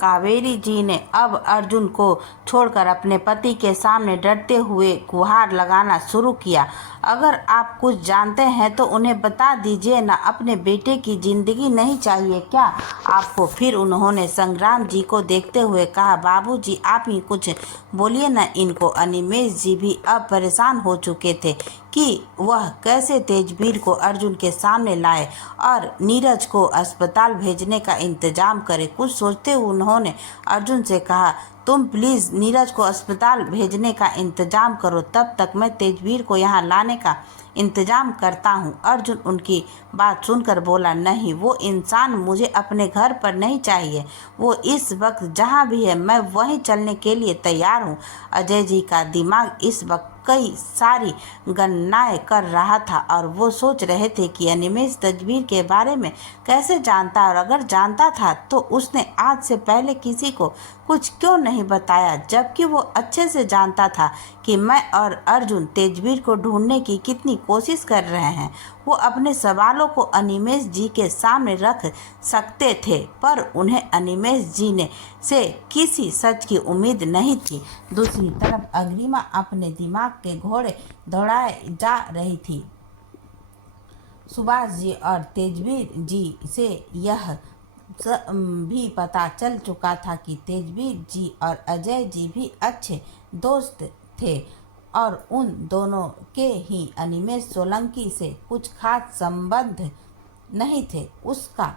कावेरी जी ने अब अर्जुन को छोड़कर अपने पति के सामने डरते हुए गुहार लगाना शुरू किया। अगर आप कुछ जानते हैं तो उन्हें बता दीजिए ना, अपने बेटे की जिंदगी नहीं चाहिए क्या आपको? फिर उन्होंने संग्राम जी को देखते हुए कहा, बाबूजी आप ही कुछ बोलिए ना इनको। अनिमेष जी भी अब परेशान हो चुके थे कि वह कैसे तेजवीर को अर्जुन के सामने लाए और नीरज को अस्पताल भेजने का इंतजाम करे। कुछ सोचते हुए उन्होंने अर्जुन से कहा, तुम प्लीज़ नीरज को अस्पताल भेजने का इंतजाम करो, तब तक मैं तेजवीर को यहाँ लाने का इंतजाम करता हूँ। अर्जुन उनकी बात सुनकर बोला, नहीं, वो इंसान मुझे अपने घर पर नहीं चाहिए। वो इस वक्त जहाँ भी है मैं वहीं चलने के लिए तैयार हूँ। अजय जी का दिमाग इस वक्त कई सारी गणनाएं कर रहा था और वो सोच रहे थे कि अनिमेष तजवीर के बारे में कैसे जानता, और अगर जानता था तो उसने आज से पहले किसी को कुछ क्यों नहीं बताया, जबकि वो अच्छे से जानता था कि मैं और अर्जुन तेजवीर को ढूंढने की कितनी कोशिश कर रहे हैं। वो अपने सवालों को अनिमेष जी के सामने रख सकते थे, पर उन्हें अनिमेष जी ने से किसी सच की उम्मीद नहीं थी। दूसरी तरफ अग्रिमा अपने दिमाग के घोड़े दौड़ाए जा रही थी। सुभाष जी और तेजवीर जी से यह भी पता चल चुका था कि तेजवीर जी और अजय जी भी अच्छे दोस्त थे और उन दोनों के ही अनिमेष सोलंकी से कुछ खास संबंध नहीं थे। उसका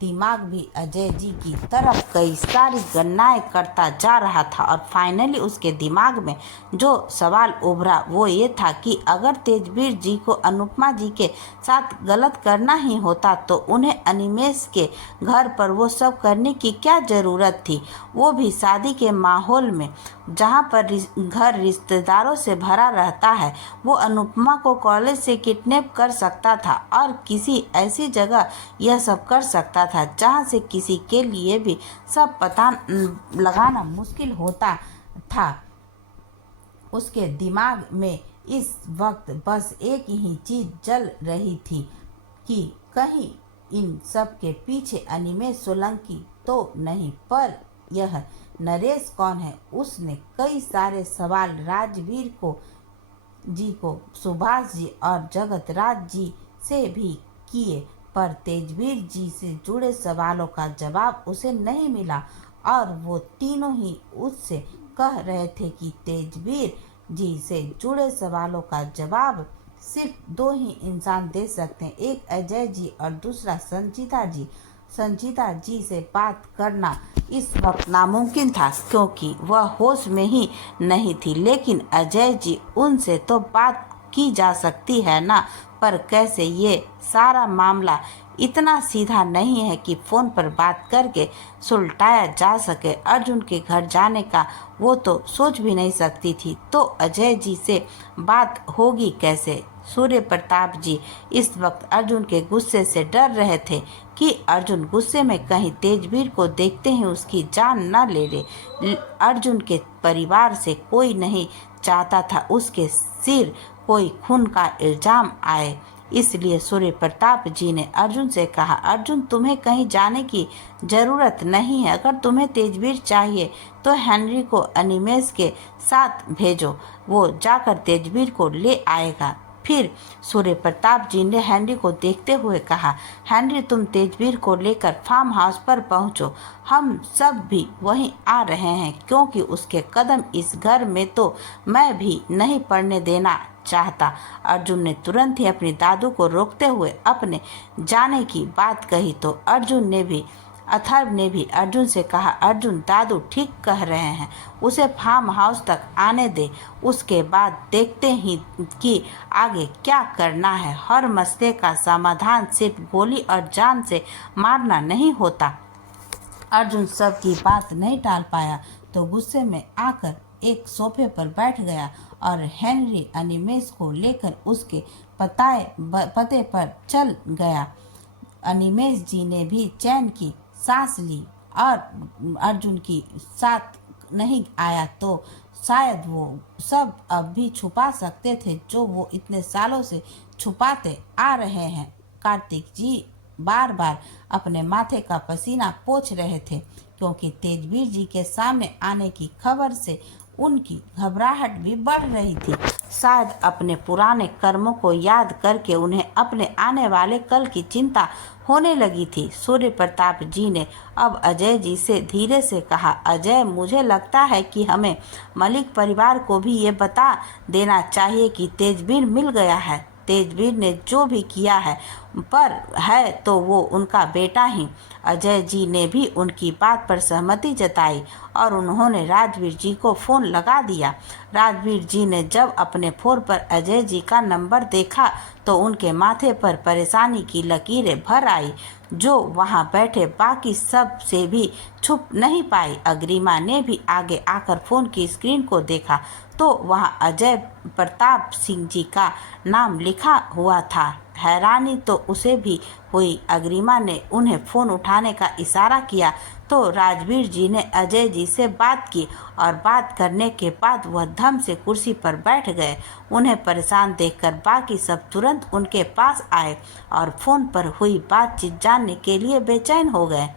दिमाग भी अजय जी की तरफ कई सारी गणनाएं करता जा रहा था और फाइनली उसके दिमाग में जो सवाल उभरा वो ये था कि अगर तेजवीर जी को अनुपमा जी के साथ गलत करना ही होता तो उन्हें अनिमेष के घर पर वो सब करने की क्या ज़रूरत थी, वो भी शादी के माहौल में जहाँ पर घर रिश्तेदारों से भरा रहता है। वो अनुपमा को कॉलेज से किडनैप कर सकता था और किसी ऐसी जगह यह सब कर सकता था जहाँ से किसी के लिए भी सब पता लगाना मुश्किल होता था। उसके दिमाग में इस वक्त बस एक ही चीज़ चल रही थी कि कहीं इन सब के पीछे अनिमेष सोलंकी तो नहीं, पर यह नरेश कौन है? उसने कई सारे सवाल राजवीर को सुभाष जी और जगत राज जी से भी किए, पर तेजवीर जी से जुड़े सवालों का जवाब उसे नहीं मिला और वो तीनों ही उससे कह रहे थे कि तेजवीर जी से जुड़े सवालों का जवाब सिर्फ दो ही इंसान दे सकते हैं, एक अजय जी और दूसरा संजीता जी। संजीता जी से बात करना इस वक्त नामुमकिन था क्योंकि वह होश में ही नहीं थी, लेकिन अजय जी उनसे तो बात की जा सकती है ना, पर कैसे? ये सारा मामला इतना सीधा नहीं है कि फ़ोन पर बात करके सुलटाया जा सके। अर्जुन के घर जाने का वो तो सोच भी नहीं सकती थी, तो अजय जी से बात होगी कैसे? सूर्य प्रताप जी इस वक्त अर्जुन के गुस्से से डर रहे थे कि अर्जुन गुस्से में कहीं तेजवीर को देखते ही उसकी जान न ले ले। अर्जुन के परिवार से कोई नहीं चाहता था उसके सिर कोई खून का इल्जाम आए, इसलिए सूर्य प्रताप जी ने अर्जुन से कहा, अर्जुन तुम्हें कहीं जाने की ज़रूरत नहीं है। अगर तुम्हें तेजवीर चाहिए तो हेनरी को अनिमेष के साथ भेजो, वो जाकर तेजवीर को ले आएगा। फिर सूर्य प्रताप जी ने हेनरी को देखते हुए कहा, हेनरी तुम तेजवीर को लेकर फार्म हाउस पर पहुंचो, हम सब भी वहीं आ रहे हैं, क्योंकि उसके कदम इस घर में तो मैं भी नहीं पड़ने देना चाहता। अर्जुन ने तुरंत ही अपनी दादू को रोकते हुए अपने जाने की बात कही तो अथर्व ने भी अर्जुन से कहा, अर्जुन दादू ठीक कह रहे हैं, उसे फार्म हाउस तक आने दे, उसके बाद देखते ही कि आगे क्या करना है। हर मसले का समाधान सिर्फ गोली और जान से मारना नहीं होता। अर्जुन सब की बात नहीं टाल पाया तो गुस्से में आकर एक सोफे पर बैठ गया और हेनरी अनिमेष को लेकर उसके पते पर चल गया। अनिमेष जी ने भी चैन की सांस ली और अर्जुन की साथ नहीं आया तो शायद वो सब अब भी छुपा सकते थे जो वो इतने सालों से छुपाते आ रहे हैं। कार्तिक जी बार बार अपने माथे का पसीना पोंछ रहे थे क्योंकि तेजवीर जी के सामने आने की खबर से उनकी घबराहट भी बढ़ रही थी। शायद अपने पुराने कर्मों को याद करके उन्हें अपने आने वाले कल की चिंता होने लगी थी। सूर्य प्रताप जी ने अब अजय जी से धीरे से कहा, अजय, मुझे लगता है कि हमें मलिक परिवार को भी ये बता देना चाहिए कि तेजवीर मिल गया है। तेजवीर ने जो भी किया है पर है तो वो उनका बेटा ही। अजय जी ने भी उनकी बात पर सहमति जताई और उन्होंने राजवीर जी को फ़ोन लगा दिया। राजवीर जी ने जब अपने फ़ोन पर अजय जी का नंबर देखा तो उनके माथे पर परेशानी की लकीरें भर आई, जो वहां बैठे बाकी सब से भी छुप नहीं पाई। अग्रिमा ने भी आगे आकर फ़ोन की स्क्रीन को देखा तो वहां अजय प्रताप सिंह जी का नाम लिखा हुआ था। हैरानी तो उसे भी हुई। अग्रिमा ने उन्हें फ़ोन उठाने का इशारा किया तो राजवीर जी ने अजय जी से बात की और बात करने के बाद वह धम से कुर्सी पर बैठ गए। उन्हें परेशान देखकर बाकी सब तुरंत उनके पास आए और फ़ोन पर हुई बातचीत जानने के लिए बेचैन हो गए।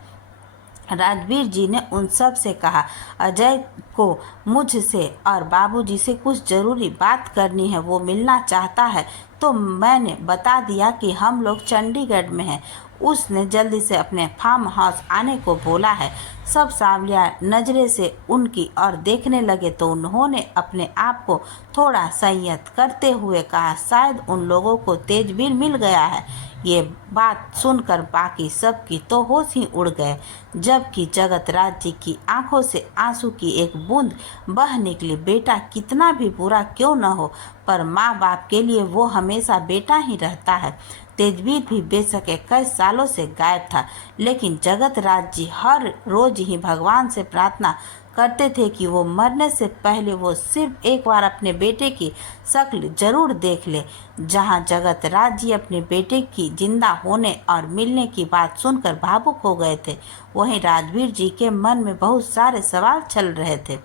राजवीर जी ने उन सब से कहा, अजय को मुझसे और बाबूजी से कुछ ज़रूरी बात करनी है, वो मिलना चाहता है। तो मैंने बता दिया कि हम लोग चंडीगढ़ में हैं। उसने जल्दी से अपने फार्म हाउस आने को बोला है। सब सांवलिया नज़रें से उनकी ओर देखने लगे तो उन्होंने अपने आप को थोड़ा संयत करते हुए कहा, शायद उन लोगों को तेजवीर मिल गया है। ये बात सुनकर बाकी सब की तो होश ही उड़ गए, जबकि जगत राज जी की आंखों से आंसू की एक बूंद बह निकली। बेटा कितना भी बुरा क्यों न हो, पर माँ बाप के लिए वो हमेशा बेटा ही रहता है। तेजवीर भी बेशक कई सालों से गायब था, लेकिन जगत राज जी हर रोज ही भगवान से प्रार्थना करते थे कि वो मरने से पहले वो सिर्फ एक बार अपने बेटे की शक्ल जरूर देख ले। जहाँ जगत राज जी अपने बेटे की जिंदा होने और मिलने की बात सुनकर भावुक हो गए थे, वहीं राजवीर जी के मन में बहुत सारे सवाल चल रहे थे।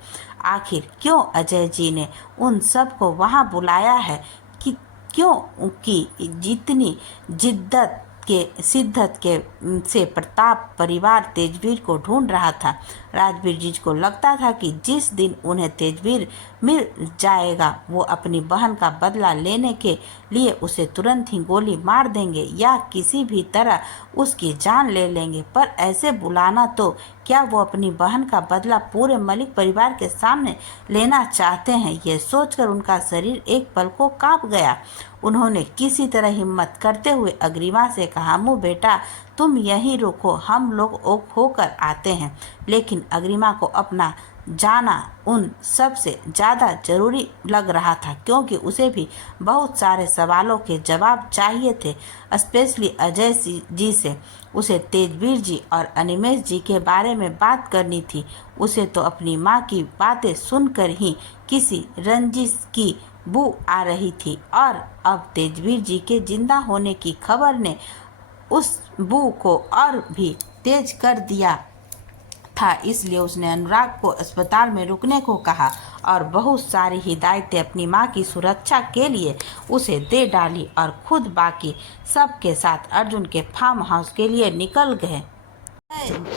आखिर क्यों अजय जी ने उन सब को वहाँ बुलाया है, कि क्यों कि जितनी शिद्दत के से प्रताप परिवार तेजवीर को ढूंढ रहा था। राजवीर जी को लगता था कि जिस दिन उन्हें तेजवीर मिल जाएगा वो अपनी बहन का बदला लेने के लिए उसे तुरंत ही गोली मार देंगे या किसी भी तरह उसकी जान ले लेंगे। पर ऐसे बुलाना तो क्या वो अपनी बहन का बदला पूरे मलिक परिवार के सामने लेना चाहते हैं? यह सोचकर उनका शरीर एक पल को कांप गया। उन्होंने किसी तरह हिम्मत करते हुए अग्रिमा से कहा, अम्मू बेटा तुम यहीं रुको, हम लोग होकर आते हैं। लेकिन अग्रिमा को अपना जाना उन सब से ज़्यादा ज़रूरी लग रहा था, क्योंकि उसे भी बहुत सारे सवालों के जवाब चाहिए थे, स्पेशली अजय जी से। उसे तेजवीर जी और अनिमेश जी के बारे में बात करनी थी। उसे तो अपनी माँ की बातें सुनकर ही किसी रंजिश की बू आ रही थी और अब तेजवीर जी के जिंदा होने की खबर ने उस बू को और भी तेज कर दिया था। इसलिए उसने अनुराग को अस्पताल में रुकने को कहा और बहुत सारी हिदायतें अपनी माँ की सुरक्षा के लिए उसे दे डाली और खुद बाकी सब के साथ अर्जुन के फार्म हाउस के लिए निकल गए।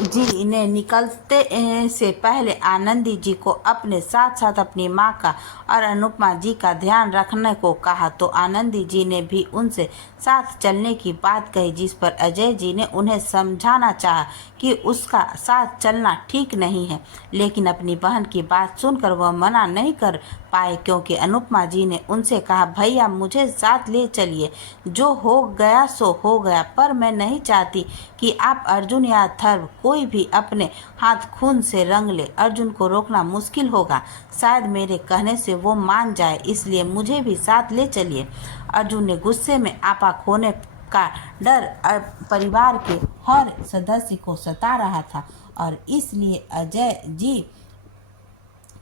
जी ने निकलते से पहले आनंदी जी को अपने साथ साथ अपनी माँ का और अनुपमा जी का ध्यान रखने को कहा, तो आनंदी जी ने भी उनसे साथ चलने की बात कही, जिस पर अजय जी ने उन्हें समझाना चाहा कि उसका साथ चलना ठीक नहीं है, लेकिन अपनी बहन की बात सुनकर वह मना नहीं कर पाए, क्योंकि अनुपमा जी ने उनसे कहा, भैया मुझे साथ ले चलिए, जो हो गया सो हो गया, पर मैं नहीं चाहती कि आप अर्जुन या अथर्व कोई भी अपने हाथ खून से रंग ले। अर्जुन को रोकना मुश्किल होगा, शायद मेरे कहने से वो मान जाए, इसलिए मुझे भी साथ ले चलिए। अर्जुन ने गुस्से में आपा खोने का डर परिवार के हर सदस्य को सता रहा था और इसलिए अजय जी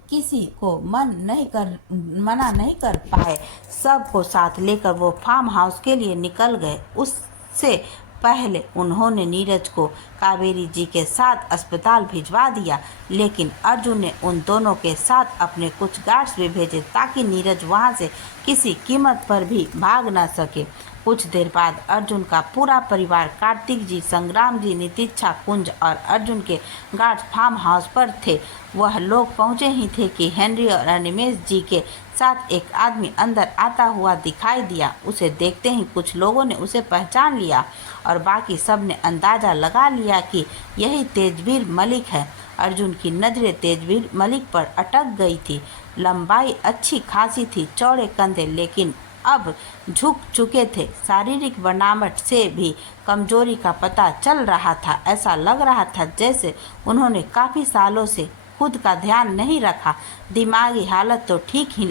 किसी को मना नहीं कर पाए। सबको साथ लेकर वो फार्म हाउस के लिए निकल गए। उससे पहले उन्होंने नीरज को कावेरी जी के साथ अस्पताल भिजवा दिया, लेकिन अर्जुन ने उन दोनों के साथ अपने कुछ गार्ड्स भी भेजे ताकि नीरज वहां से किसी कीमत पर भी भाग न सके। कुछ देर बाद अर्जुन का पूरा परिवार कार्तिक जी, संग्राम जी, नीतिच्छा, कुंज और अर्जुन के गार्ड फार्म हाउस पर थे। वह लोग पहुंचे ही थे कि हेनरी और अनिमेष जी के साथ एक आदमी अंदर आता हुआ दिखाई दिया। उसे देखते ही कुछ लोगों ने उसे पहचान लिया और बाकी सब ने अंदाजा लगा लिया कि यही तेजवीर मलिक है। अर्जुन की नजरें तेजवीर मलिक पर अटक गई थी। लंबाई अच्छी खासी थी, चौड़े कंधे लेकिन अब झुक चुके थे। शारीरिक बनावट से भी कमजोरी का पता चल रहा था। ऐसा लग रहा था जैसे उन्होंने काफ़ी सालों से खुद का ध्यान नहीं रखा। दिमागी हालत तो ठीक ही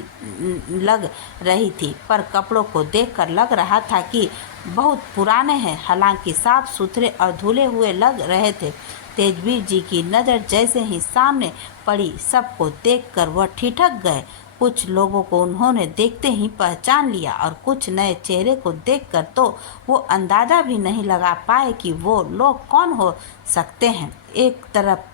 लग रही थी, पर कपड़ों को देखकर लग रहा था कि बहुत पुराने हैं। हालांकि साफ सुथरे और धुले हुए लग रहे थे। तेजवीर जी की नज़र जैसे ही सामने पड़ी, सबको देखकर वह ठिठक गए। कुछ लोगों को उन्होंने देखते ही पहचान लिया और कुछ नए चेहरे को देखकर तो वो अंदाज़ा भी नहीं लगा पाए कि वो लोग कौन हो सकते हैं। एक तरफ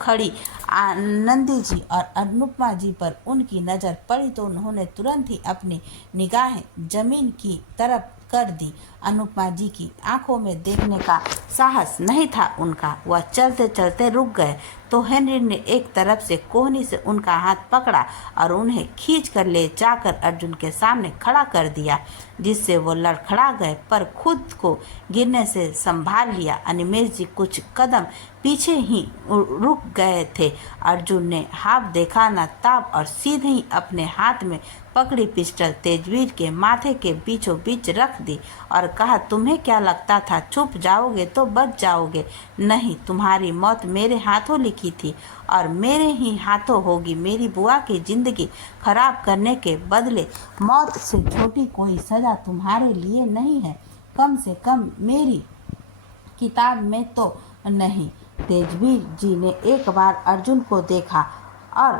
खड़ी आनंदी जी और अनुपमा जी पर उनकी नज़र पड़ी तो उन्होंने तुरंत ही अपनी निगाहें जमीन की तरफ कर दी। अनुपमा जी की आंखों में देखने का साहस नहीं था उनका। वह चलते चलते रुक गए तो हेनरी ने एक तरफ से कोहनी से उनका हाथ पकड़ा और उन्हें खींच कर ले जाकर अर्जुन के सामने खड़ा कर दिया, जिससे वो लड़खड़ा गए पर खुद को गिरने से संभाल लिया। अनिमेष जी कुछ कदम पीछे ही रुक गए थे। अर्जुन ने हाथ देखा न ताब और सीधे ही अपने हाथ में पकड़ी पिस्टल तेजवीर के माथे के बीचों बीच रख दी और कहा, तुम्हें क्या लगता था छुप जाओगे तो बच जाओगे? नहीं, तुम्हारी मौत मेरे हाथों लिखी थी और मेरे ही हाथों होगी। मेरी बुआ की जिंदगी खराब करने के बदले मौत से छोटी कोई सजा तुम्हारे लिए नहीं है, कम से कम मेरी किताब में तो नहीं। तेजवीर जी ने एक बार अर्जुन को देखा और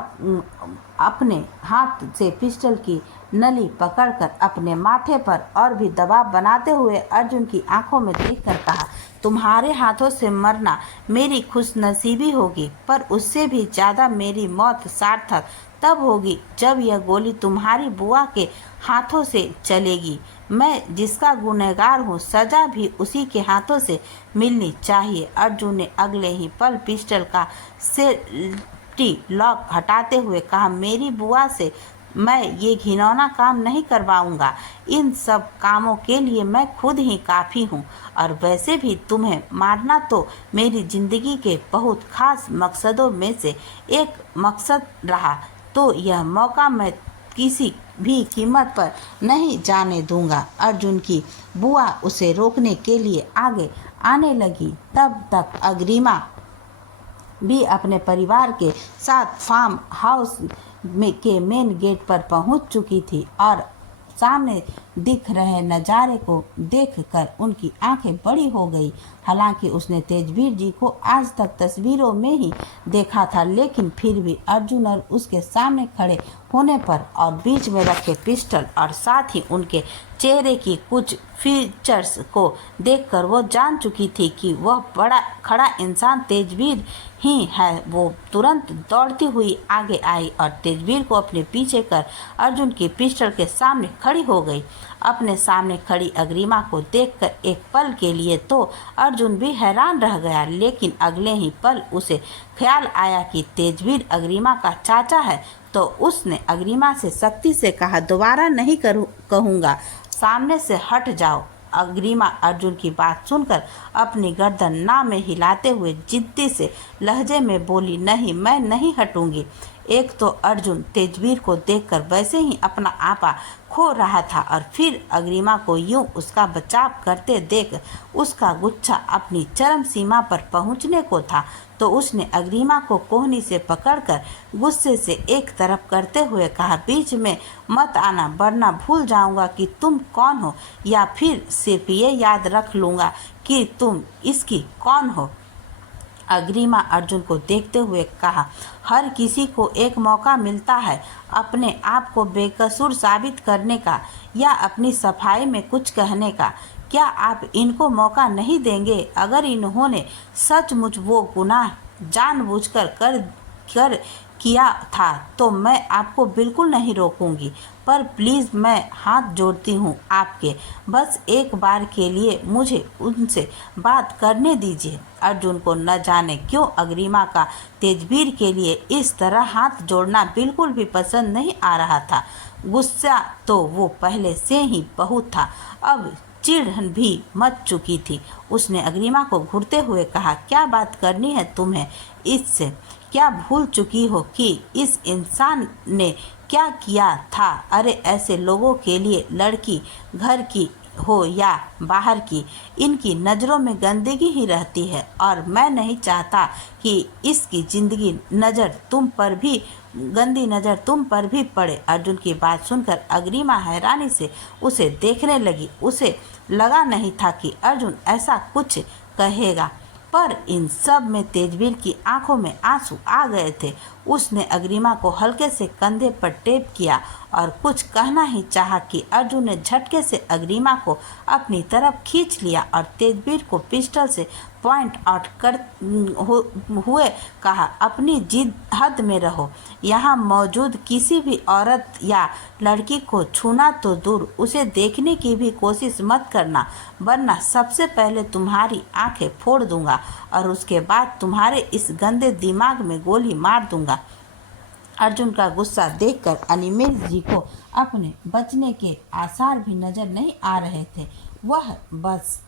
अपने हाथ से पिस्टल की नली पकड़कर अपने माथे पर और भी दबाव बनाते हुए अर्जुन की आंखों में देखकर कहा, तुम्हारे हाथों से मरना मेरी खुशनसीबी होगी, पर उससे भी ज़्यादा मेरी मौत सार्थक तब होगी जब यह गोली तुम्हारी बुआ के हाथों से चलेगी। मैं जिसका गुनहगार हूँ, सजा भी उसी के हाथों से मिलनी चाहिए। अर्जुन ने अगले ही पल पिस्टल का सेफ्टी लॉक हटाते हुए कहा, मेरी बुआ से मैं ये घिनौना काम नहीं करवाऊंगा। इन सब कामों के लिए मैं खुद ही काफ़ी हूँ और वैसे भी तुम्हें मारना तो मेरी ज़िंदगी के बहुत खास मकसदों में से एक मकसद रहा, तो यह मौका मैं किसी भी कीमत पर नहीं जाने दूंगा। अर्जुन की बुआ उसे रोकने के लिए आगे आने लगी। तब तक अग्रिमा भी अपने परिवार के साथ फार्म हाउस के मेन गेट पर पहुंच चुकी थी और सामने दिख रहे नज़ारे को देखकर उनकी आंखें बड़ी हो गई। हालांकि उसने तेजवीर जी को आज तक तस्वीरों में ही देखा था, लेकिन फिर भी अर्जुन और उसके सामने खड़े होने पर और बीच में रखे पिस्टल और साथ ही उनके चेहरे की कुछ फीचर्स को देखकर वो जान चुकी थी कि वह बड़ा खड़ा इंसान तेजवीर ही है। वो तुरंत दौड़ती हुई आगे आई और तेजवीर को अपने पीछे कर अर्जुन की पिस्टल के सामने खड़ी हो गई। अपने सामने खड़ी अग्रिमा को देखकर एक पल के लिए तो अर्जुन भी हैरान रह गया, लेकिन अगले ही पल उसे ख्याल आया कि तेजवीर अग्रिमा का चाचा है, तो उसने अग्रिमा से सख्ती से कहा, दोबारा नहीं कहूँगा, सामने से हट जाओ। अग्रिमा अर्जुन की बात सुनकर अपनी गर्दन ना में हिलाते हुए जिद्दी से लहजे में बोली, नहीं, मैं नहीं हटूंगी। एक तो अर्जुन तेजवीर को देखकर वैसे ही अपना आपा खो रहा था और फिर अग्रिमा को यूं उसका बचाव करते देख उसका गुस्सा अपनी चरम सीमा पर पहुंचने को था, तो उसने अग्रिमा को कोहनी से पकड़कर गुस्से से एक तरफ करते हुए कहा, बीच में मत आना वरना भूल जाऊंगा कि तुम कौन हो, या फिर सिर्फ ये याद रख लूँगा कि तुम इसकी कौन हो। अग्रिमा अर्जुन को देखते हुए कहा, हर किसी को एक मौका मिलता है अपने आप को बेकसूर साबित करने का या अपनी सफाई में कुछ कहने का। क्या आप इनको मौका नहीं देंगे? अगर इन्होंने सचमुच वो गुनाह जानबूझकर कर कर किया था तो मैं आपको बिल्कुल नहीं रोकूंगी, पर प्लीज़ मैं हाथ जोड़ती हूँ आपके, बस एक बार के लिए मुझे उनसे बात करने दीजिए। अर्जुन को न जाने क्यों अग्रिमा का तेजवीर के लिए इस तरह हाथ जोड़ना बिल्कुल भी पसंद नहीं आ रहा था। गुस्सा तो वो पहले से ही बहुत था, अब चिढ़ भी मच चुकी थी। उसने अग्रिमा को घूरते हुए कहा, क्या बात करनी है तुम्हें इससे? क्या भूल चुकी हो कि इस इंसान ने क्या किया था? अरे ऐसे लोगों के लिए लड़की घर की हो या बाहर की, इनकी नज़रों में गंदगी ही रहती है, और मैं नहीं चाहता कि इसकी जिंदगी नज़र तुम पर भी गंदी नज़र तुम पर भी पड़े। अर्जुन की बात सुनकर अग्रिमा हैरानी से उसे देखने लगी। उसे लगा नहीं था कि अर्जुन ऐसा कुछ कहेगा, पर इन सब में तेजवीर की आंखों में आंसू आ गए थे। उसने अग्रिमा को हल्के से कंधे पर टेप किया और कुछ कहना ही चाहा कि अर्जुन ने झटके से अग्रिमा को अपनी तरफ खींच लिया और तेजवीर को पिस्टल से पॉइंट आउट कर हुए कहा, अपनी जिद हद में रहो। यहाँ मौजूद किसी भी औरत या लड़की को छूना तो दूर, उसे देखने की भी कोशिश मत करना, वरना सबसे पहले तुम्हारी आंखें फोड़ दूंगा और उसके बाद तुम्हारे इस गंदे दिमाग में गोली मार दूंगा। अर्जुन का गुस्सा देखकर अनिमेष जी को अपने बचने के आसार भी नजर नहीं आ रहे थे। वह बस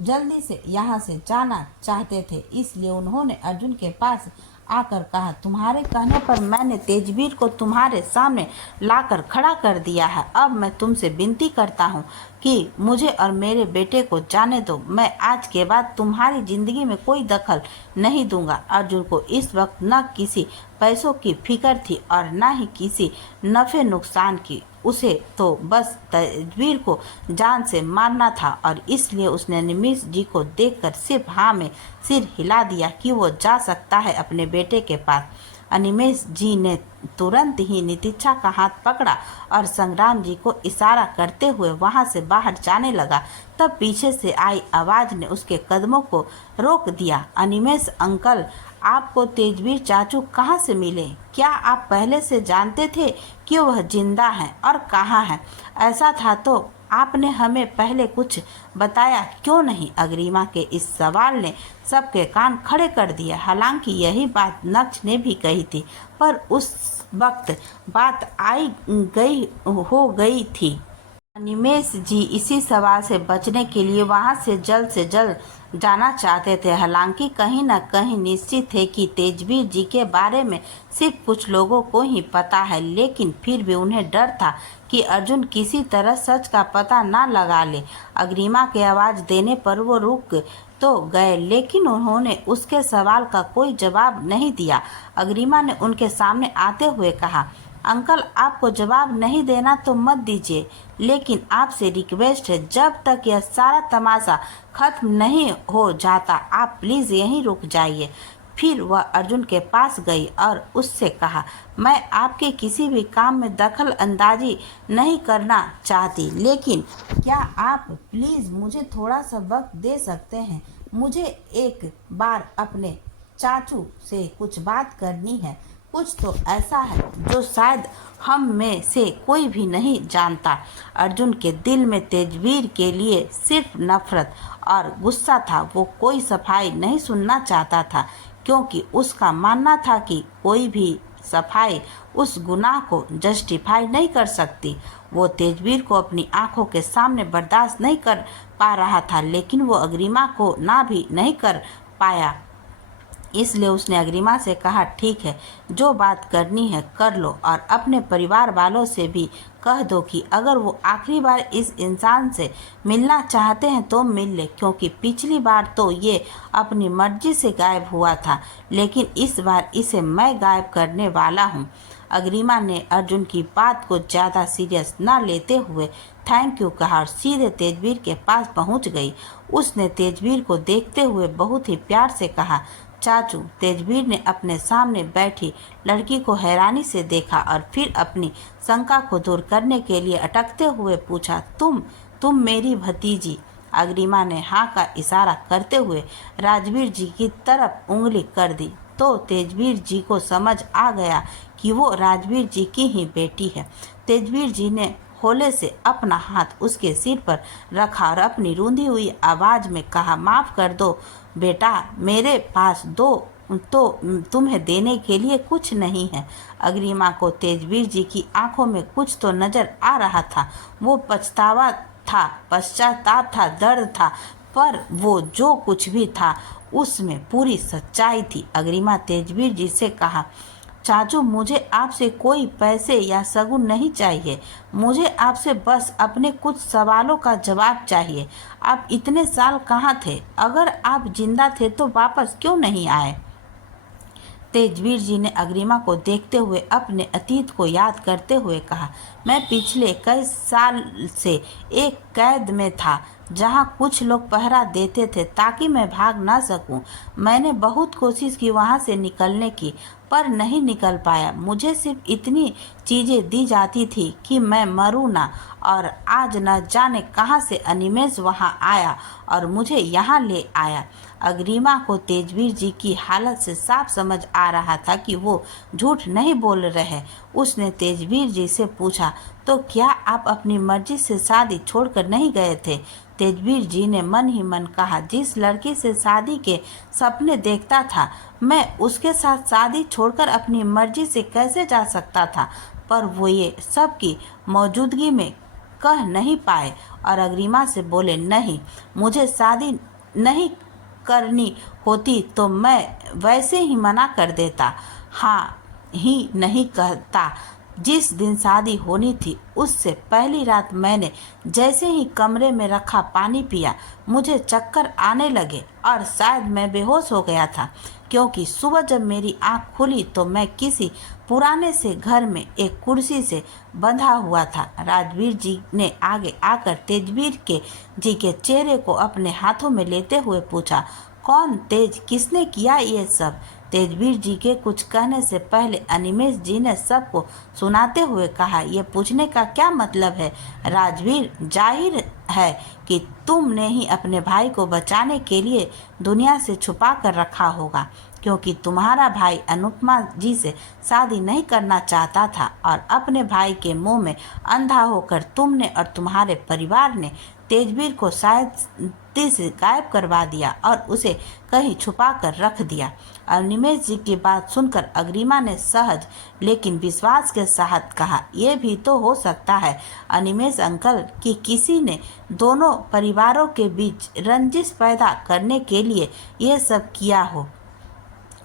जल्दी से यहाँ से जाना चाहते थे, इसलिए उन्होंने अर्जुन के पास आकर कहा, तुम्हारे कहने पर मैंने तेजवीर को तुम्हारे सामने लाकर खड़ा कर दिया है। अब मैं तुमसे विनती करता हूँ कि मुझे और मेरे बेटे को जाने दो। मैं आज के बाद तुम्हारी जिंदगी में कोई दखल नहीं दूंगा। अर्जुन को इस वक्त न किसी पैसों की फिक्र थी और न ही किसी नफे नुकसान की। उसे तो बस तेजवीर को जान से मारना था, और इसलिए उसने अनिमेष जी को देखकर सिर्फ हाँ में सिर हिला दिया कि वो जा सकता है अपने बेटे के पास। अनिमेष जी ने तुरंत ही नितिक्षा का हाथ पकड़ा और संग्राम जी को इशारा करते हुए वहां से बाहर जाने लगा। तब पीछे से आई आवाज ने उसके कदमों को रोक दिया। अनिमेष अंकल, आपको तेजवीर चाचू कहाँ से मिले? क्या आप पहले से जानते थे कि वह जिंदा हैं और कहाँ हैं? ऐसा था तो आपने हमें पहले कुछ बताया क्यों नहीं? अग्रिमा के इस सवाल ने सबके कान खड़े कर दिए। हालांकि यही बात नक्श ने भी कही थी, पर उस वक्त बात हो गई थी। अनिमेष जी इसी सवाल से बचने के लिए वहां से जल्द जाना चाहते थे। हालांकि कहीं न कहीं निश्चित थे कि तेजवीर जी के बारे में सिर्फ कुछ लोगों को ही पता है, लेकिन फिर भी उन्हें डर था कि अर्जुन किसी तरह सच का पता ना लगा ले। अग्रिमा के आवाज़ देने पर वो रुक तो गए, लेकिन उन्होंने उसके सवाल का कोई जवाब नहीं दिया। अग्रिमा ने उनके सामने आते हुए कहा, अंकल, आपको जवाब नहीं देना तो मत दीजिए, लेकिन आपसे रिक्वेस्ट है, जब तक यह सारा तमाशा खत्म नहीं हो जाता आप प्लीज़ यहीं रुक जाइए। फिर वह अर्जुन के पास गई और उससे कहा, मैं आपके किसी भी काम में दखल अंदाजी नहीं करना चाहती, लेकिन क्या आप प्लीज़ मुझे थोड़ा सा वक्त दे सकते हैं? मुझे एक बार अपने चाचू से कुछ बात करनी है। कुछ तो ऐसा है जो शायद हम में से कोई भी नहीं जानता। अर्जुन के दिल में तेजवीर के लिए सिर्फ नफरत और गुस्सा था। वो कोई सफाई नहीं सुनना चाहता था, क्योंकि उसका मानना था कि कोई भी सफाई उस गुनाह को जस्टिफाई नहीं कर सकती। वो तेजवीर को अपनी आंखों के सामने बर्दाश्त नहीं कर पा रहा था, लेकिन वो अग्रिमा को ना भी नहीं कर पाया। इसलिए उसने अग्रिमा से कहा, ठीक है, जो बात करनी है कर लो, और अपने परिवार वालों से भी कह दो कि अगर वो आखिरी बार इस इंसान से मिलना चाहते हैं तो मिल ले, क्योंकि पिछली बार तो ये अपनी मर्जी से गायब हुआ था, लेकिन इस बार इसे मैं गायब करने वाला हूँ। अग्रिमा ने अर्जुन की बात को ज़्यादा सीरियस न लेते हुए थैंक यू कहा और सीधे तेजवीर के पास पहुँच गई। उसने तेजवीर को देखते हुए बहुत ही प्यार से कहा, चाचू। तेजवीर ने अपने सामने बैठी लड़की को हैरानी से देखा और फिर अपनी शंका को दूर करने के लिए अटकते हुए पूछा, तुम मेरी भतीजी? अग्रिमा ने हाँ का इशारा करते हुए राजवीर जी की तरफ उंगली कर दी तो तेजवीर जी को समझ आ गया कि वो राजवीर जी की ही बेटी है। तेजवीर जी ने होले से अपना हाथ उसके सिर पर रखा और अपनी रूंधी हुई आवाज में कहा, माफ कर दो बेटा, मेरे पास तो तुम्हें देने के लिए कुछ नहीं है। अग्रिमा को तेजवीर जी की आंखों में कुछ तो नजर आ रहा था। वो पछतावा था, पश्चाताप था, दर्द था, पर वो जो कुछ भी था उसमें पूरी सच्चाई थी। अग्रिमा तेजवीर जी से कहा, चाचू, मुझे आपसे कोई पैसे या सगुन नहीं चाहिए। मुझे आपसे बस अपने कुछ सवालों का जवाब चाहिए। आप इतने साल कहाँ थे? अगर आप जिंदा थे तो वापस क्यों नहीं आए? तेजवीर जी ने अग्रिमा को देखते हुए अपने अतीत को याद करते हुए कहा, मैं पिछले कई साल से एक कैद में था जहां कुछ लोग पहरा देते थे ताकि मैं भाग ना सकूं। मैंने बहुत कोशिश की वहां से निकलने की, पर नहीं निकल पाया। मुझे सिर्फ इतनी चीजें दी जाती थी कि मैं मरूं ना, और आज न जाने कहां से अनिमेष वहां आया और मुझे यहाँ ले आया। अग्रिमा को तेजवीर जी की हालत से साफ समझ आ रहा था कि वो झूठ नहीं बोल रहे। उसने तेजवीर जी से पूछा, तो क्या आप अपनी मर्जी से शादी छोड़कर नहीं गए थे? तेजवीर जी ने मन ही मन कहा, जिस लड़की से शादी के सपने देखता था, मैं उसके साथ शादी छोड़कर अपनी मर्जी से कैसे जा सकता था? पर वो ये सब की मौजूदगी में कह नहीं पाए और अग्रिमा से बोले, नहीं, मुझे शादी नहीं करनी होती तो मैं वैसे ही मना कर देता, हाँ ही नहीं कहता। जिस दिन शादी होनी थी उससे पहली रात मैंने जैसे ही कमरे में रखा पानी पिया, मुझे चक्कर आने लगे और शायद मैं बेहोश हो गया था, क्योंकि सुबह जब मेरी आंख खुली तो मैं किसी पुराने से घर में एक कुर्सी से बंधा हुआ था। राजवीर जी ने आगे आकर तेजवीर जी के चेहरे को अपने हाथों में लेते हुए पूछा, कौन तेज, किसने किया ये सब? तेजवीर जी के कुछ कहने से पहले अनिमेष जी ने सबको सुनाते हुए कहा, ये पूछने का क्या मतलब है राजवीर? जाहिर है कि तुमने ही अपने भाई को बचाने के लिए दुनिया से छुपा कर रखा होगा, क्योंकि तुम्हारा भाई अनुपमा जी से शादी नहीं करना चाहता था और अपने भाई के मुंह में अंधा होकर तुमने और तुम्हारे परिवार ने तेजवीर को शायद से गायब करवा दिया और उसे कहीं छुपा कर रख दिया। अनिमेष जी की बात सुनकर अग्रिमा ने सहज लेकिन विश्वास के साथ कहा, यह भी तो हो सकता है अनिमेष अंकल कि किसी ने दोनों परिवारों के बीच रंजिश पैदा करने के लिए यह सब किया हो।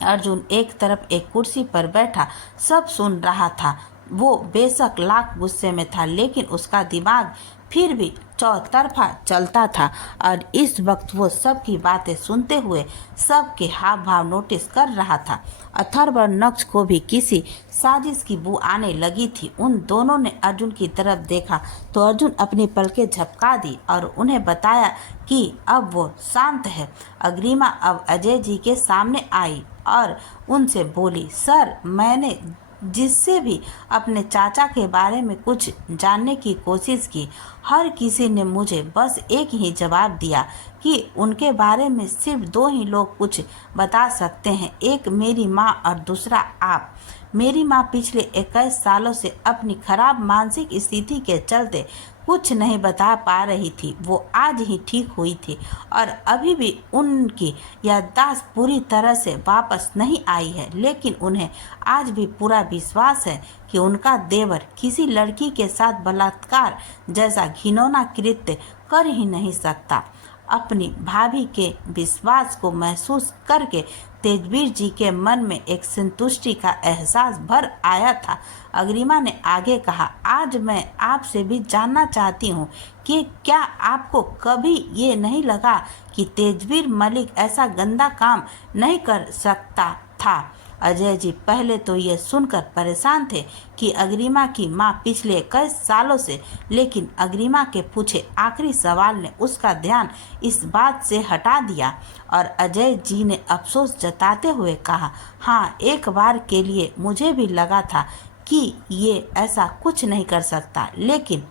अर्जुन एक तरफ एक कुर्सी पर बैठा सब सुन रहा था। वो बेशक लाख गुस्से में था, लेकिन उसका दिमाग फिर भी चौतरफा चलता था और इस वक्त वो सबकी बातें सुनते हुए सबके हाव भाव नोटिस कर रहा था। अथर्व और नक्श को भी किसी साजिश की बू आने लगी थी। उन दोनों ने अर्जुन की तरफ देखा तो अर्जुन अपनी पलकें झपका दी और उन्हें बताया कि अब वो शांत है। अग्रिमा अब अजय जी के सामने आई और उनसे बोली, सर, मैंने जिससे भी अपने चाचा के बारे में कुछ जानने की कोशिश की, हर किसी ने मुझे बस एक ही जवाब दिया कि उनके बारे में सिर्फ दो ही लोग कुछ बता सकते हैं, एक मेरी माँ और दूसरा आप। मेरी माँ पिछले 21 सालों से अपनी खराब मानसिक स्थिति के चलते कुछ नहीं बता पा रही थी। वो आज ही ठीक हुई थी और अभी भी उनकी याददाश्त पूरी तरह से वापस नहीं आई है, लेकिन उन्हें आज भी पूरा विश्वास है कि उनका देवर किसी लड़की के साथ बलात्कार जैसा घिनौना कृत्य कर ही नहीं सकता। अपनी भाभी के विश्वास को महसूस करके तेजवीर जी के मन में एक संतुष्टि का एहसास भर आया था। अग्रिमा ने आगे कहा, आज मैं आपसे भी जानना चाहती हूँ कि क्या आपको कभी ये नहीं लगा कि तेजवीर मलिक ऐसा गंदा काम नहीं कर सकता था? अजय जी पहले तो ये सुनकर परेशान थे कि अग्रिमा की मां पिछले कई सालों से, लेकिन अग्रिमा के पूछे आखिरी सवाल ने उसका ध्यान इस बात से हटा दिया और अजय जी ने अफसोस जताते हुए कहा, हाँ, एक बार के लिए मुझे भी लगा था कि ये ऐसा कुछ नहीं कर सकता, लेकिन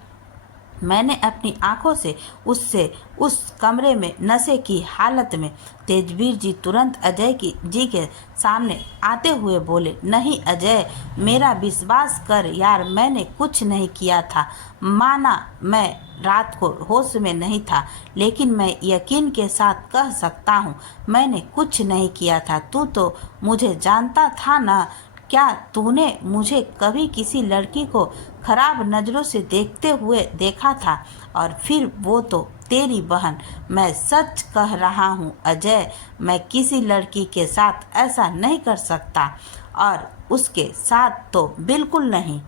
मैंने अपनी आंखों से उससे उस कमरे में नशे की हालत में। तेजवीर जी तुरंत अजय जी के सामने आते हुए बोले, नहीं अजय, मेरा विश्वास कर यार, मैंने कुछ नहीं किया था। माना मैं रात को होश में नहीं था, लेकिन मैं यकीन के साथ कह सकता हूँ मैंने कुछ नहीं किया था। तू तो मुझे जानता था ना। क्या तूने मुझे कभी किसी लड़की को खराब नज़रों से देखते हुए देखा था? और फिर वो तो तेरी बहन। मैं सच कह रहा हूँ अजय, मैं किसी लड़की के साथ ऐसा नहीं कर सकता, और उसके साथ तो बिल्कुल नहीं।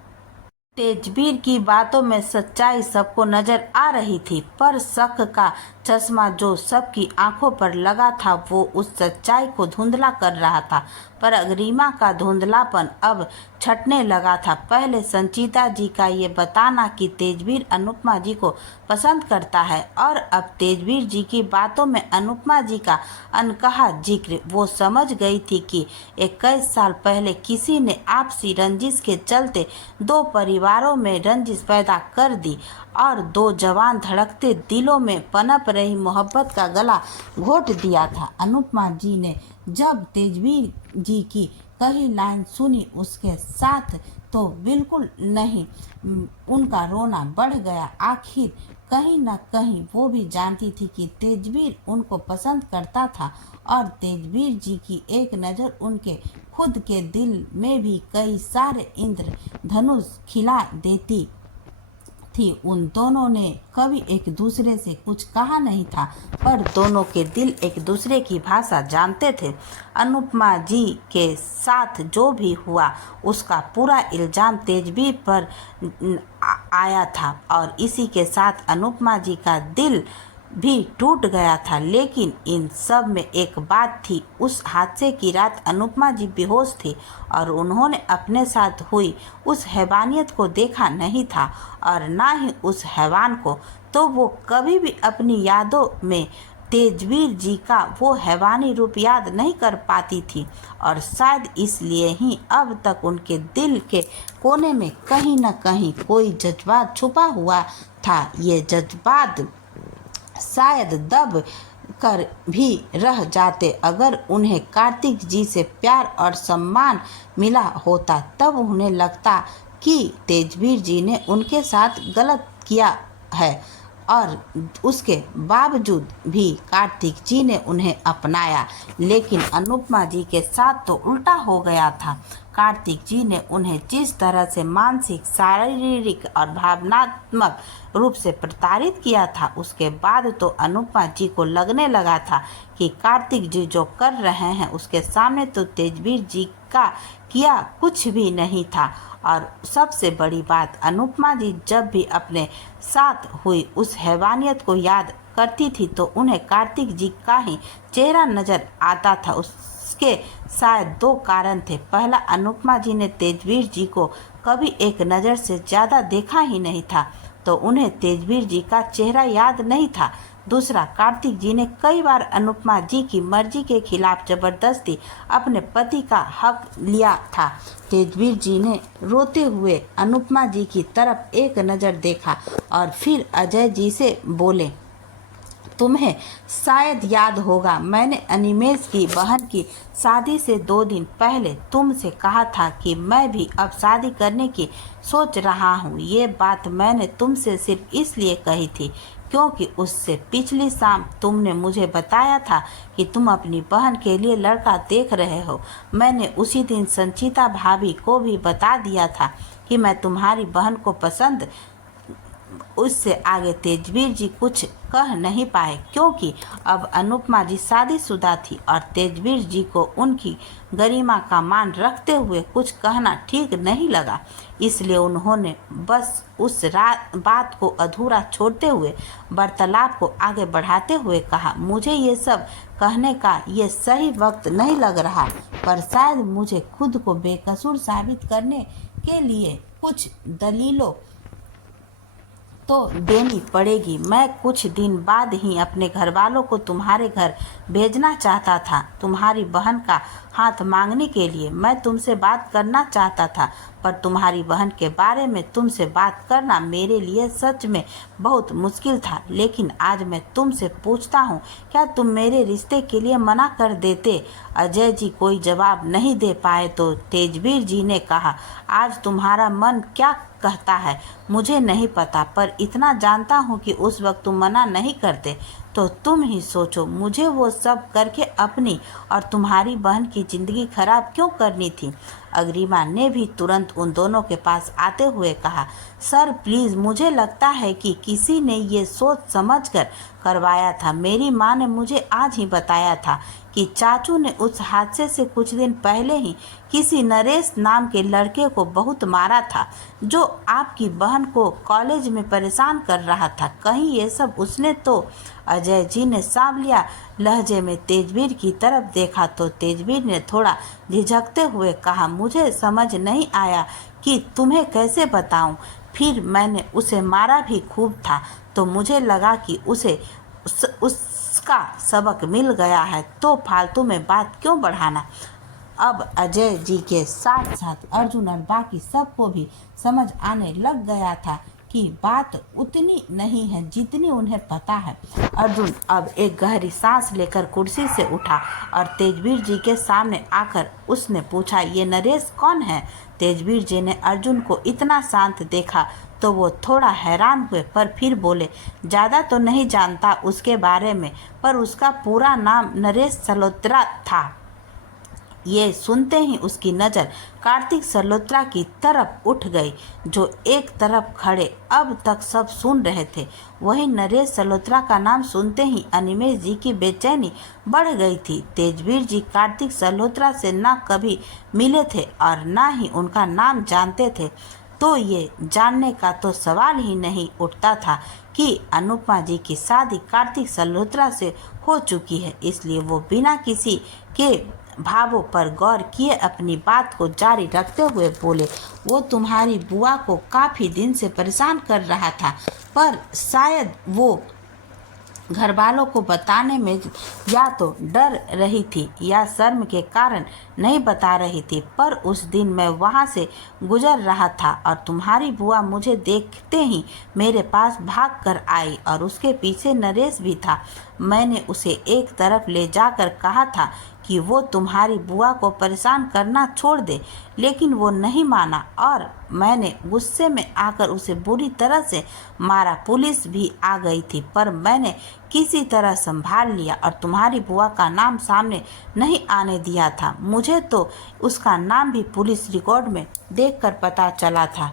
तेजवीर की बातों में सच्चाई सबको नजर आ रही थी, पर शक का चश्मा जो सबकी आंखों पर लगा था वो उस सच्चाई को धुंधला कर रहा था। पर अग्रिमा का धुंधलापन अब छटने लगा था। पहले संचिता जी का ये बताना कि तेजवीर अनुपमा जी को पसंद करता है, और अब तेजवीर जी की बातों में अनुपमा जी का अनकहा जिक्र। वो समझ गई थी कि 21 साल पहले किसी ने आपसी रंजिश के चलते दो परिवारों में रंजिश पैदा कर दी, और दो जवान धड़कते दिलों में पनप रही मोहब्बत का गला घोट दिया था। अनुपमा जी ने जब तेजवीर जी की कही लाइन सुनी, उसके साथ तो बिल्कुल नहीं, उनका रोना बढ़ गया। आखिर कहीं न कहीं वो भी जानती थी कि तेजवीर उनको पसंद करता था, और तेजवीर जी की एक नज़र उनके खुद के दिल में भी कई सारे इंद्र धनुष खिला देती थी। उन दोनों ने कभी एक दूसरे से कुछ कहा नहीं था, पर दोनों के दिल एक दूसरे की भाषा जानते थे। अनुपमा जी के साथ जो भी हुआ उसका पूरा इल्ज़ाम तेजवीर पर आया था, और इसी के साथ अनुपमा जी का दिल भी टूट गया था। लेकिन इन सब में एक बात थी, उस हादसे की रात अनुपमा जी बेहोश थी, और उन्होंने अपने साथ हुई उस हैवानियत को देखा नहीं था, और ना ही उस हैवान को। तो वो कभी भी अपनी यादों में तेजवीर जी का वो हैवानी रूप याद नहीं कर पाती थी, और शायद इसलिए ही अब तक उनके दिल के कोने में कहीं न कहीं कोई जज्बात छुपा हुआ था। ये जज्बात शायद दब कर भी रह जाते अगर उन्हें कार्तिक जी से प्यार और सम्मान मिला होता। तब उन्हें लगता कि तेजवीर जी ने उनके साथ गलत किया है, और उसके बावजूद भी कार्तिक जी ने उन्हें अपनाया। लेकिन अनुपमा जी के साथ तो उल्टा हो गया था। कार्तिक जी ने उन्हें जिस तरह से मानसिक, शारीरिक और भावनात्मक रूप से प्रताड़ित किया था, उसके बाद तो अनुपमा जी को लगने लगा था कि कार्तिक जी जो कर रहे हैं उसके सामने तो तेजवीर जी का किया कुछ भी नहीं था। और सबसे बड़ी बात, अनुपमा जी जब भी अपने साथ हुई उस हैवानियत को याद करती थी तो उन्हें कार्तिक जी का ही चेहरा नजर आता था। उसके शायद दो कारण थे। पहला, अनुपमा जी ने तेजवीर जी को कभी एक नज़र से ज़्यादा देखा ही नहीं था, तो उन्हें तेजवीर जी का चेहरा याद नहीं था। दूसरा, कार्तिक जी ने कई बार अनुपमा जी की मर्जी के खिलाफ जबरदस्ती अपने पति का हक लिया था। तेजवीर जी ने रोते हुए अनुपमा जी की तरफ एक नज़र देखा, और फिर अजय जी से बोले, तुम्हें शायद याद होगा, मैंने अनिमेष की बहन की शादी से 2 दिन पहले तुमसे कहा था कि मैं भी अब शादी करने की सोच रहा हूँ। ये बात मैंने तुमसे सिर्फ इसलिए कही थी क्योंकि उससे पिछली शाम तुमने मुझे बताया था कि तुम अपनी बहन के लिए लड़का देख रहे हो। मैंने उसी दिन संचिता भाभी को भी बता दिया था कि मैं तुम्हारी बहन को पसंद। उससे आगे तेजवीर जी कुछ कह नहीं पाए, क्योंकि अब अनुपमा जी शादीशुदा थी और तेजवीर जी को उनकी गरिमा का मान रखते हुए कुछ कहना ठीक नहीं लगा। इसलिए उन्होंने बस उस बात को अधूरा छोड़ते हुए वार्तालाप को आगे बढ़ाते हुए कहा, मुझे ये सब कहने का ये सही वक्त नहीं लग रहा, पर शायद मुझे खुद को बेकसूर साबित करने के लिए कुछ दलीलों तो देनी पड़ेगी। मैं कुछ दिन बाद ही अपने घर वालों को तुम्हारे घर भेजना चाहता था, तुम्हारी बहन का हाथ मांगने के लिए। मैं तुमसे बात करना चाहता था, पर तुम्हारी बहन के बारे में तुमसे बात करना मेरे लिए सच में बहुत मुश्किल था। लेकिन आज मैं तुमसे पूछता हूँ, क्या तुम मेरे रिश्ते के लिए मना कर देते? अजय जी कोई जवाब नहीं दे पाए तो तेजवीर जी ने कहा, आज तुम्हारा मन क्या कहता है मुझे नहीं पता, पर इतना जानता हूँ कि उस वक्त तुम मना नहीं करते। तो तुम ही सोचो, मुझे वो सब करके अपनी और तुम्हारी बहन की जिंदगी खराब क्यों करनी थी? अग्रिमा ने भी तुरंत उन दोनों के पास आते हुए कहा, सर प्लीज़, मुझे लगता है कि किसी ने ये सोच समझकर करवाया था। मेरी माँ ने मुझे आज ही बताया था कि चाचू ने उस हादसे से कुछ दिन पहले ही किसी नरेश नाम के लड़के को बहुत मारा था, जो आपकी बहन को कॉलेज में परेशान कर रहा था। कहीं ये सब उसने तो? अजय जी ने सांवलिया लहजे में तेजवीर की तरफ देखा तो तेजवीर ने थोड़ा झिझकते हुए कहा, मुझे समझ नहीं आया कि तुम्हें कैसे बताऊं। फिर मैंने उसे मारा भी खूब था, तो मुझे लगा कि उसका सबक मिल गया है, तो फालतू में बात क्यों बढ़ाना। अब अजय जी के साथ साथ अर्जुन और बाकी सबको भी समझ आने लग गया था कि बात उतनी नहीं है जितनी उन्हें पता है। अर्जुन अब एक गहरी सांस लेकर कुर्सी से उठा और तेजवीर जी के सामने आकर उसने पूछा, ये नरेश कौन है? तेजवीर जी ने अर्जुन को इतना शांत देखा तो वो थोड़ा हैरान हुए, पर फिर बोले, ज़्यादा तो नहीं जानता उसके बारे में, पर उसका पूरा नाम नरेश सलोत्रा था। ये सुनते ही उसकी नज़र कार्तिक सलोत्रा की तरफ उठ गई, जो एक तरफ खड़े अब तक सब सुन रहे थे। वहीं नरेश सलोत्रा का नाम सुनते ही अनिमेष जी की बेचैनी बढ़ गई थी। तेजवीर जी कार्तिक सलोत्रा से ना कभी मिले थे और ना ही उनका नाम जानते थे, तो ये जानने का तो सवाल ही नहीं उठता था कि अनुपमा जी की शादी कार्तिक सलोत्रा से हो चुकी है। इसलिए वो बिना किसी के भावों पर गौर किए अपनी बात को जारी रखते हुए बोले, वो तुम्हारी बुआ को काफ़ी दिन से परेशान कर रहा था, पर शायद वो घर वालों को बताने में या तो डर रही थी या शर्म के कारण नहीं बता रही थी। पर उस दिन मैं वहाँ से गुजर रहा था और तुम्हारी बुआ मुझे देखते ही मेरे पास भाग कर आई और उसके पीछे नरेश भी था। मैंने उसे एक तरफ ले जाकर कहा था कि वो तुम्हारी बुआ को परेशान करना छोड़ दे, लेकिन वो नहीं माना और मैंने गुस्से में आकर उसे बुरी तरह से मारा। पुलिस भी आ गई थी, पर मैंने किसी तरह संभाल लिया और तुम्हारी बुआ का नाम सामने नहीं आने दिया था। मुझे तो उसका नाम भी पुलिस रिकॉर्ड में देखकर पता चला था।